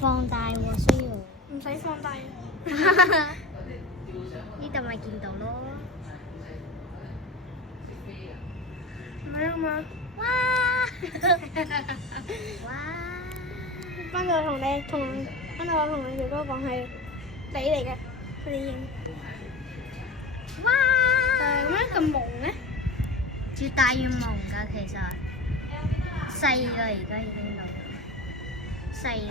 放大喎，需要。唔使放大。呢度咪見到咯。唔係啊嘛。哇！哇！翻到我同你表哥講係你嚟嘅，佢哋影。哇！咁樣咁朦嘅？越大越朦㗎，其實細㗎，而家已經到細啦。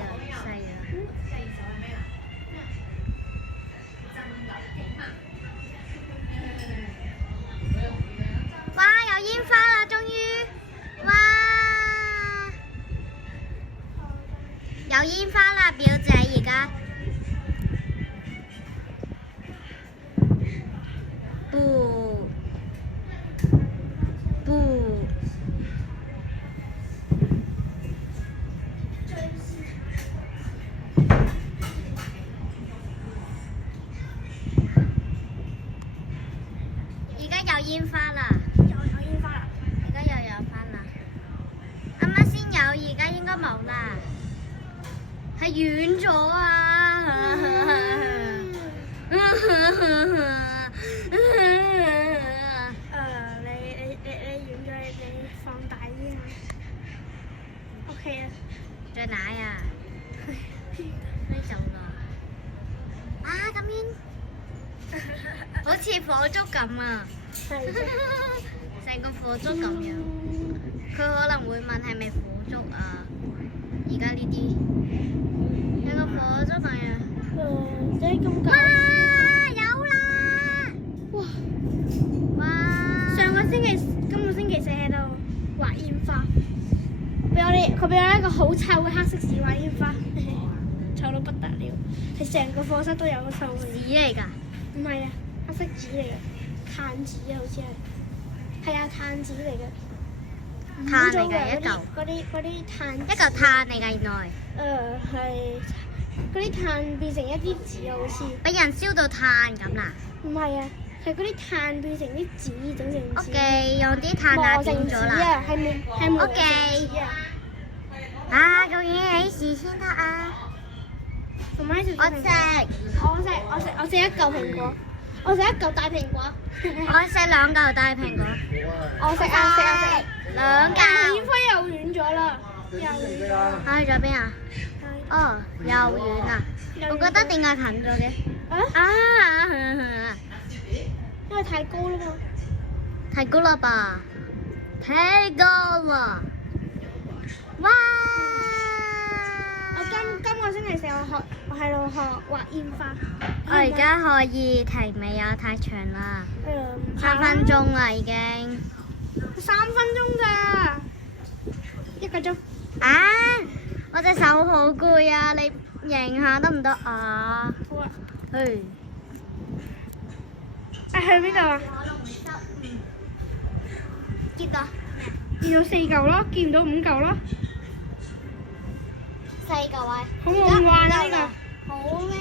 哇！有煙花啦，終於！哇！有煙花啦，表姐而家。不。而家有煙花啦。有煙花啦。而家又有翻啦。啱啱先有，而家應該冇啦。係遠咗啊！你遠咗，你放大啲啊。OK 啊。在哪呀？呢度咯。啊，咁遠，好似火燭咁啊！係啫。成個火燭咁樣。佢可能會問係咪火燭啊？而家呢啲有個火燭咁樣。即係咁搞。哇！有啦！哇！哇！今個星期四喺度畫煙花，佢俾我一個好臭嘅黑色屎畫煙花，臭到不得了，係成個課室都有個臭味。紙嚟㗎？唔係啊，黑色紙嚟嘅，炭紙啊，好似係啊，炭紙嚟嘅。炭嚟㗎，一嚿。嗰啲炭。一嚿炭嚟㗎，原來。係嗰啲炭變成一啲紙啊，好似。俾人燒到炭咁啦。唔係啊，係嗰啲炭變成啲紙，整成紙。O.K. 用啲炭壓變咗啦。係磨成紙啊。啊，究竟幾時先得啊？我食一嚿蘋果，我食一嚿大蘋果。我食兩嚿大蘋果。我食兩嚿。煙花又遠咗啦，又遠咗。去咗邊啊？哦，又遠啊！我覺得點解近咗嘅？因為太高啦嘛。太高啦吧？太高啦！哇！今個星期四我喺度學畫煙花。我而家可以停未啊？太長啦。3分鐘啦已經。3分鐘咋？1個鐘。啊！我隻手好攰啊！你贏下得唔得啊？好啊。去。去邊度啊？見到。見到4嚿咯，見唔到5嚿咯。4嚿啊！好夢幻啊呢個。好咩？